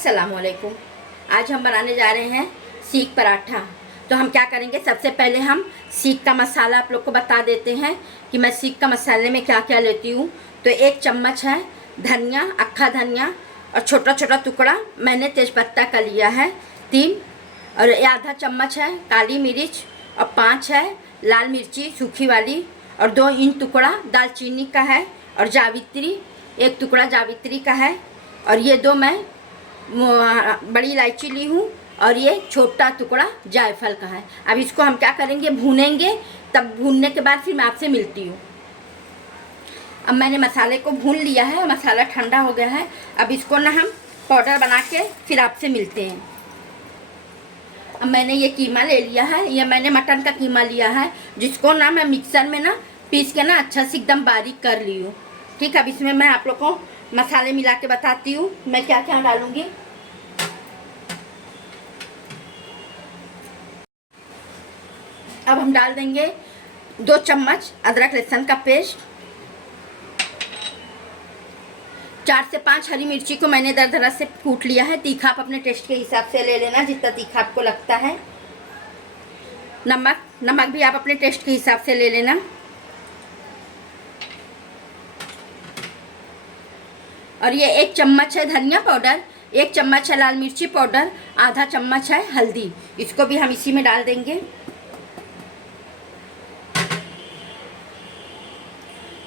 अस्सलाम वालेकुम। आज हम बनाने जा रहे हैं सीख पराठा। तो हम क्या करेंगे, सबसे पहले हम सीख का मसाला आप लोग को बता देते हैं कि मैं सीख का मसाले में क्या क्या लेती हूँ। तो 1 चम्मच है धनिया, अक्खा धनिया, और छोटा छोटा टुकड़ा मैंने तेज़पत्ता का लिया है 3, और आधा चम्मच है काली मिर्च, और 5 है लाल मिर्ची सूखी वाली, और 2 इंच टुकड़ा दालचीनी का है, और जावित्री 1 टुकड़ा जावित्री का है, और ये 2 मैं बड़ी इलायची ली हूँ, और ये छोटा टुकड़ा जायफल का है। अब इसको हम क्या करेंगे, भूनेंगे। तब भूनने के बाद फिर मैं आपसे मिलती हूँ। अब मैंने मसाले को भून लिया है, मसाला ठंडा हो गया है। अब इसको ना हम पाउडर बना के फिर आपसे मिलते हैं। अब मैंने ये कीमा ले लिया है, ये मैंने मटन का कीमा लिया है, जिसको ना मैं मिक्सर में ना पीस के ना अच्छा से एकदम बारीक कर ली हूँ। ठीक है, अब इसमें मैं आप लोग को मसाले मिला के बताती हूँ मैं क्या क्या डालूँगी। अब हम डाल देंगे 2 चम्मच अदरक लहसुन का पेस्ट, 4 से 5 हरी मिर्ची को मैंने दरदरा से कूट लिया है। तीखा आप अपने टेस्ट के हिसाब से ले लेना, जितना तीखा आपको लगता है। नमक भी आप अपने टेस्ट के हिसाब से ले लेना। और ये 1 चम्मच है धनिया पाउडर, 1 चम्मच है लाल मिर्ची पाउडर, आधा चम्मच है हल्दी। इसको भी हम इसी में डाल देंगे।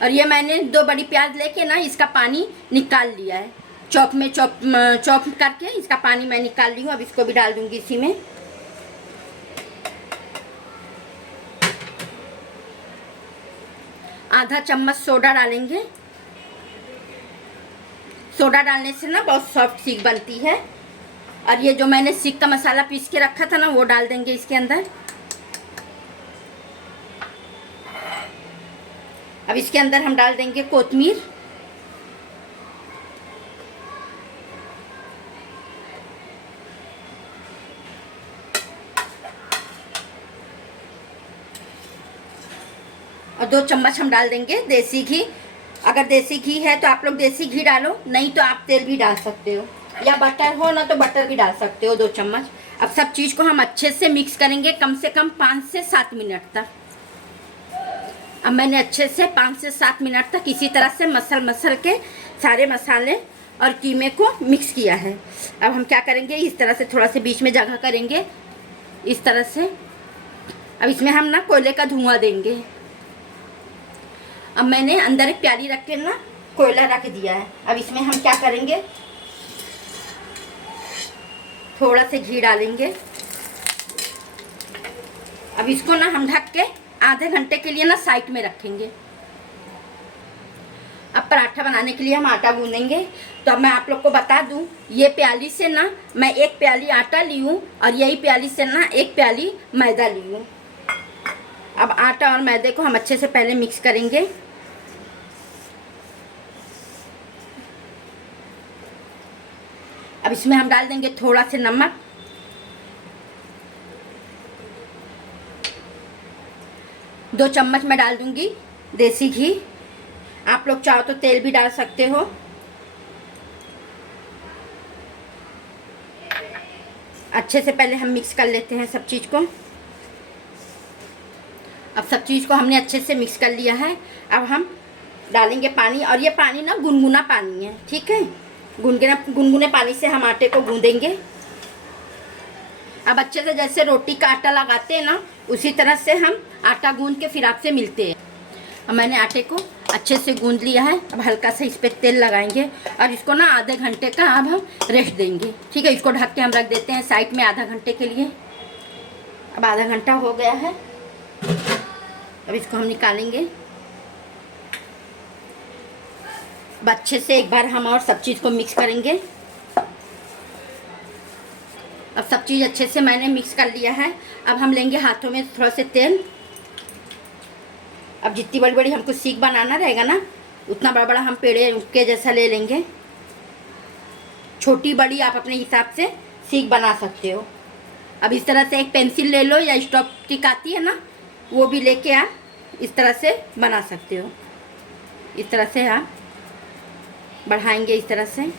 और ये मैंने 2 बड़ी प्याज लेके ना इसका पानी निकाल लिया है, चॉप करके इसका पानी मैं निकाल ली हूँ। अब इसको भी डाल दूंगी इसी में। आधा चम्मच सोडा डालेंगे। सोडा डालने से ना बहुत सॉफ्ट सीख बनती है। और ये जो मैंने सीख का मसाला पीस के रखा था ना, वो डाल देंगे इसके अंदर। अब इसके अंदर हम डाल देंगे कोतमीर, और 2 चम्मच हम डाल देंगे देसी घी। अगर देसी घी है तो आप लोग देसी घी डालो, नहीं तो आप तेल भी डाल सकते हो, या बटर हो ना तो बटर भी डाल सकते हो 2 चम्मच। अब सब चीज़ को हम अच्छे से मिक्स करेंगे, कम से कम 5 से 7 मिनट तक। अब मैंने अच्छे से 5 से 7 मिनट तक इसी तरह से मसल के सारे मसाले और कीमे को मिक्स किया है। अब हम क्या करेंगे, इस तरह से थोड़ा से बीच में जगह करेंगे, इस तरह से। अब इसमें हम ना कोयले का धुआं देंगे। अब मैंने अंदर एक प्याली रख के ना कोयला रख दिया है। अब इसमें हम क्या करेंगे, थोड़ा से घी डालेंगे। अब इसको ना हम ढक के आधे घंटे के लिए ना साइड में रखेंगे। अब पराठा बनाने के लिए हम आटा गूंदेंगे। तो अब मैं आप लोग को बता दूं, ये प्याली से ना मैं 1 प्याली आटा ली हूँ, और यही प्याली से ना 1 प्याली मैदा ली हूँ। अब आटा और मैदे को हम अच्छे से पहले मिक्स करेंगे। अब इसमें हम डाल देंगे थोड़ा से नमक, दो चम्मच मैं डाल दूंगी देसी घी। आप लोग चाहो तो तेल भी डाल सकते हो। अच्छे से पहले हम मिक्स कर लेते हैं सब चीज़ को। अब सब चीज़ को हमने अच्छे से मिक्स कर लिया है। अब हम डालेंगे पानी, और ये पानी ना गुनगुना पानी है, ठीक है। गुनगुने पानी से हम आटे को गूंदेंगे। अब अच्छे से जैसे रोटी का आटा लगाते हैं ना, उसी तरह से हम आटा गूंद के फिर आपसे मिलते हैं। अब मैंने आटे को अच्छे से गूंद लिया है। अब हल्का सा इस पर तेल लगाएंगे, और इसको ना आधे घंटे का अब हम रेस्ट देंगे, ठीक है। इसको ढक के हम रख देते हैं साइड में आधा घंटे के लिए। अब आधा घंटा हो गया है। अब इसको हम निकालेंगे। अब अच्छे से एक बार हम और सब चीज़ को मिक्स करेंगे। अब सब चीज़ अच्छे से मैंने मिक्स कर लिया है। अब हम लेंगे हाथों में थोड़ा से तेल। अब जितनी बड़ी बड़ी हमको सीख बनाना रहेगा ना, उतना बड़ा बड़ा हम पेड़े के जैसा ले लेंगे। छोटी बड़ी आप अपने हिसाब से सीख बना सकते हो। अब इस तरह से एक पेंसिल ले लो, या स्टॉप स्टिक आती है ना, वो भी लेके आप इस तरह से बना सकते हो। इस तरह से आप बढ़ाएंगे, इस तरह से।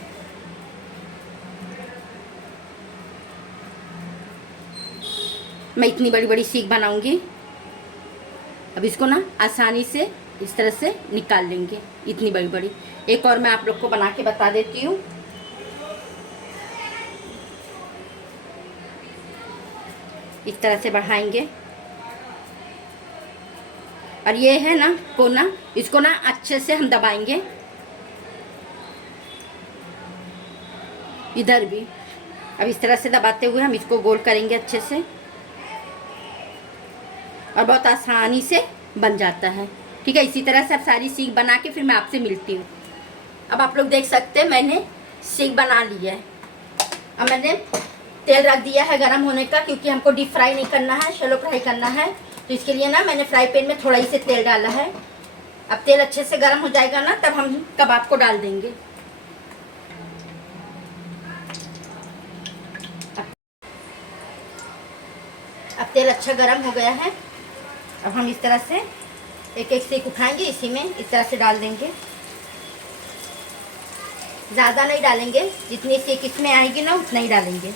मैं इतनी बड़ी बड़ी सीख बनाऊंगी। अब इसको ना आसानी से इस तरह से निकाल लेंगे, इतनी बड़ी बड़ी। एक और मैं आप लोग को बना के बता देती हूँ। इस तरह से बढ़ाएंगे और ये है ना कोना, इसको ना अच्छे से हम दबाएंगे, इधर भी। अब इस तरह से दबाते हुए हम इसको गोल करेंगे अच्छे से और बहुत आसानी से बन जाता है। ठीक है, इसी तरह से अब सारी सीख बना के फिर मैं आपसे मिलती हूँ। अब आप लोग देख सकते हैं मैंने सीख बना ली है। अब मैंने तेल रख दिया है गरम होने का, क्योंकि हमको डीप फ्राई नहीं करना है, शैलो फ्राई करना है। तो इसके लिए ना मैंने फ्राई पैन में थोड़ा ही से तेल डाला है। अब तेल अच्छे से गर्म हो जाएगा ना, तब हम कबाब को डाल देंगे। अब तेल अच्छा गर्म हो गया है। अब हम इस तरह से एक एक सीख उठाएंगे, इसी में इस तरह से डाल देंगे। ज़्यादा नहीं डालेंगे, जितनी सीख इसमें आएगी ना उतना ही डालेंगे।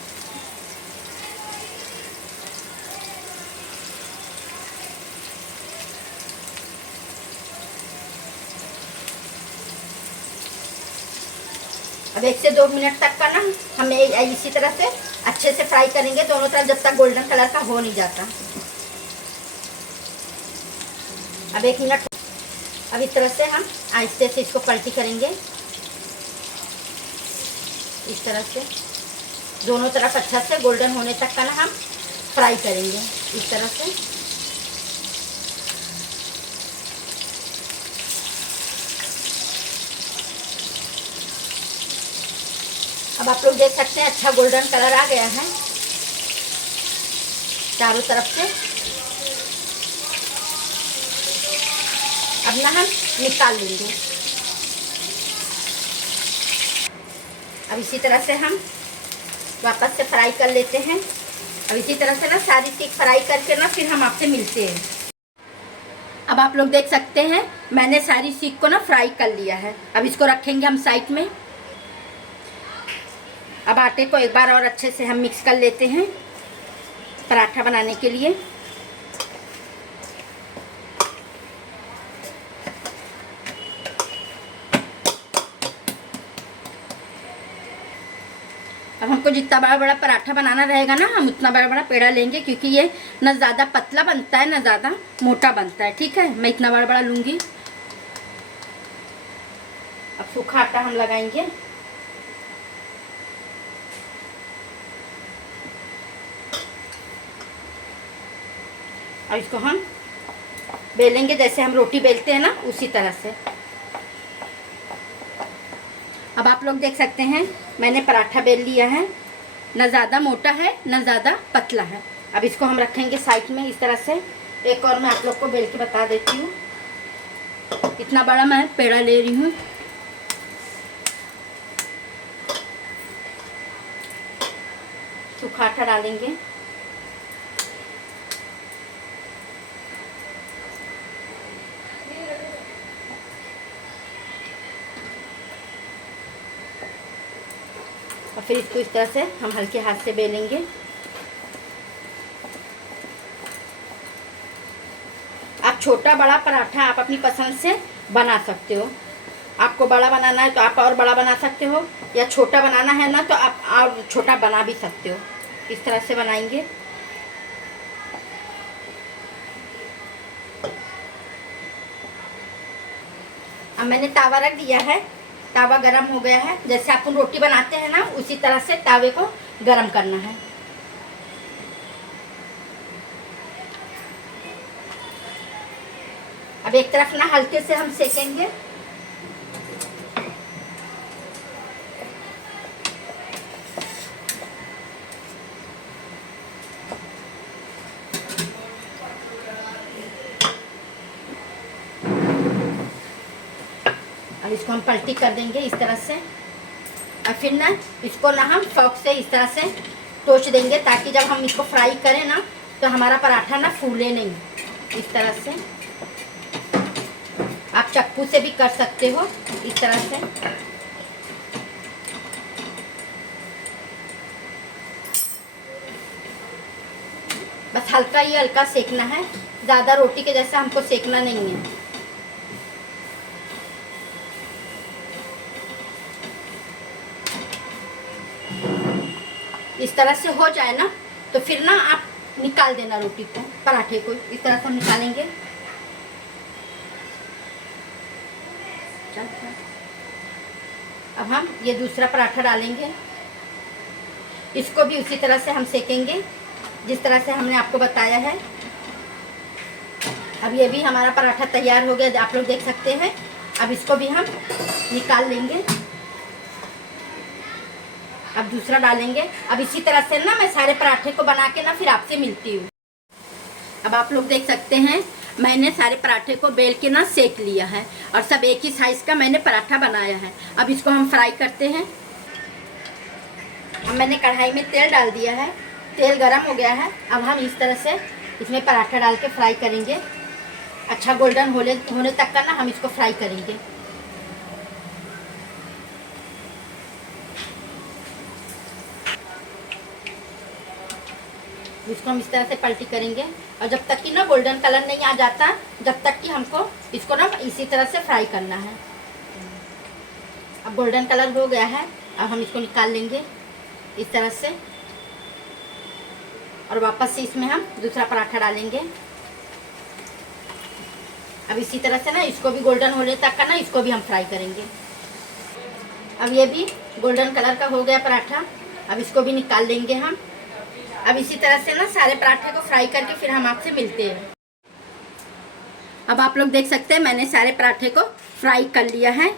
अब 1 से 2 मिनट तक का ना हमें इसी तरह से अच्छे से फ्राई करेंगे दोनों तरफ, जब तक गोल्डन कलर का हो नहीं जाता। अब 1 मिनट। अब इस तरह से हम आहिस्ते से इसको पलटी करेंगे, इस तरह से दोनों तरफ अच्छा से गोल्डन होने तक का ना हम फ्राई करेंगे, इस तरह से। अब आप लोग देख सकते हैं अच्छा गोल्डन कलर आ गया है चारों तरफ से। अब ना हम निकाल लेंगे। अब इसी तरह से हम वापस से फ्राई कर लेते हैं। अब इसी तरह से ना सारी सीख फ्राई करके ना फिर हम आपसे मिलते हैं। अब आप लोग देख सकते हैं मैंने सारी सीख को ना फ्राई कर लिया है। अब इसको रखेंगे हम साइड में। अब आटे को एक बार और अच्छे से हम मिक्स कर लेते हैं पराठा बनाने के लिए। अब हमको जितना बड़ा बड़ा पराठा बनाना रहेगा ना, हम उतना बड़ा बड़ा पेड़ा लेंगे, क्योंकि ये ना ज़्यादा पतला बनता है ना ज़्यादा मोटा बनता है। ठीक है, मैं इतना बड़ा बड़ा लूँगी। अब सूखा आटा हम लगाएंगे। और इसको हम बेलेंगे जैसे हम रोटी बेलते हैं ना, उसी तरह से। अब आप लोग देख सकते हैं मैंने पराठा बेल लिया है, ना ज़्यादा मोटा है ना ज़्यादा पतला है। अब इसको हम रखेंगे साइड में इस तरह से। एक और मैं आप लोग को बेल के बता देती हूँ। इतना बड़ा मैं पेड़ा ले रही हूँ। सूखा आटा डालेंगे। और फिर इसको इस तरह से हम हल्के हाथ से बेलेंगे। आप छोटा बड़ा पराठा आप अपनी पसंद से बना सकते हो। आपको बड़ा बनाना है तो आप और बड़ा बना सकते हो, या छोटा बनाना है ना तो आप और छोटा बना भी सकते हो। इस तरह से बनाएंगे। अब मैंने तावा रख दिया है। तावा गरम हो गया है। जैसे अपन रोटी बनाते हैं ना, उसी तरह से तावे को गरम करना है। अब एक तरफ ना हल्के से हम सेकेंगे। अब इसको हम पलटी कर देंगे इस तरह से। और फिर ना इसको ना हम फॉक से इस तरह से टोच देंगे, ताकि जब हम इसको फ्राई करें ना तो हमारा पराठा ना फूले नहीं। इस तरह से आप चक्कू से भी कर सकते हो, इस तरह से। बस हल्का ही हल्का सेकना है, ज़्यादा रोटी के जैसा हमको सेकना नहीं है। इस तरह से हो जाए ना तो फिर ना आप निकाल देना रोटी को, पराठे को इस तरह से हम निकालेंगे। अब हम ये दूसरा पराठा डालेंगे, इसको भी उसी तरह से हम सेकेंगे जिस तरह से हमने आपको बताया है। अब ये भी हमारा पराठा तैयार हो गया, आप लोग देख सकते हैं। अब इसको भी हम निकाल लेंगे। अब दूसरा डालेंगे। अब इसी तरह से ना मैं सारे पराठे को बना के ना फिर आपसे मिलती हूँ। अब आप लोग देख सकते हैं मैंने सारे पराठे को बेल के ना सेक लिया है और सब एक ही साइज़ का मैंने पराठा बनाया है। अब इसको हम फ्राई करते हैं। अब मैंने कढ़ाई में तेल डाल दिया है, तेल गरम हो गया है। अब हम इस तरह से इसमें पराठा डाल के फ्राई करेंगे। अच्छा गोल्डन होने तक का ना हम इसको फ्राई करेंगे। इसको हम इस तरह से पलटी करेंगे और जब तक कि ना गोल्डन कलर नहीं आ जाता, जब तक कि हमको इसको ना इसी तरह से फ्राई करना है। अब गोल्डन कलर हो गया है, अब हम इसको निकाल लेंगे इस तरह से और वापस से इसमें हम दूसरा पराठा डालेंगे। अब इसी तरह से ना इसको भी गोल्डन होने तक का ना इसको भी हम फ्राई करेंगे। अब ये भी गोल्डन कलर का हो गया पराठा, अब इसको भी निकाल लेंगे हम। अब इसी तरह से ना सारे पराठे को फ्राई करके फिर हम आपसे मिलते हैं। अब आप लोग देख सकते हैं मैंने सारे पराठे को फ्राई कर लिया है।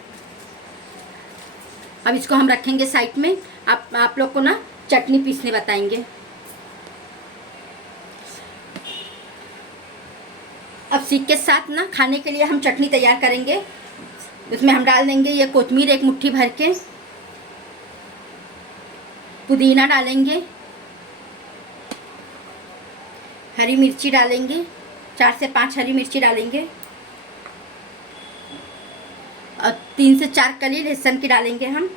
अब इसको हम रखेंगे साइड में। आप लोग को ना चटनी पीसने बताएंगे। अब सीख के साथ ना खाने के लिए हम चटनी तैयार करेंगे। उसमें हम डाल देंगे ये कोतमीर एक मुट्ठी भर के, पुदीना डालेंगे, हरी मिर्ची डालेंगे, 4 से 5 हरी मिर्ची डालेंगे और 3 से 4 कली लहसुन की डालेंगे हम।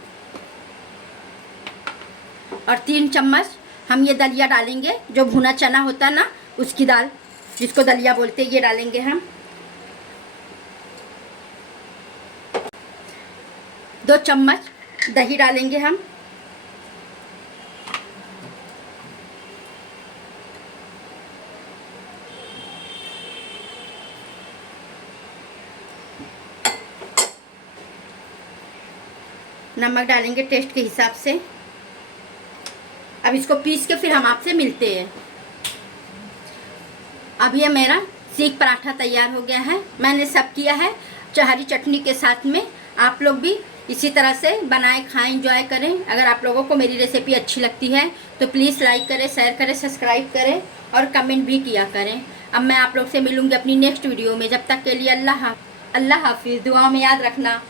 और 3 चम्मच हम ये दलिया डालेंगे, जो भुना चना होता है ना उसकी दाल, जिसको दलिया बोलते हैं, ये डालेंगे हम। 2 चम्मच दही डालेंगे हम। नमक डालेंगे टेस्ट के हिसाब से। अब इसको पीस के फिर हम आपसे मिलते हैं। अब ये मेरा सीख पराठा तैयार हो गया है। मैंने सब किया है हरी चटनी के साथ में। आप लोग भी इसी तरह से बनाएं, खाएं, एंजॉय करें। अगर आप लोगों को मेरी रेसिपी अच्छी लगती है तो प्लीज़ लाइक करें, शेयर करें, सब्सक्राइब करें और कमेंट भी किया करें। अब मैं आप लोग से मिलूँगी अपनी नेक्स्ट वीडियो में। जब तक के लिए अल्लाह हाफिज़। दुआ में याद रखना।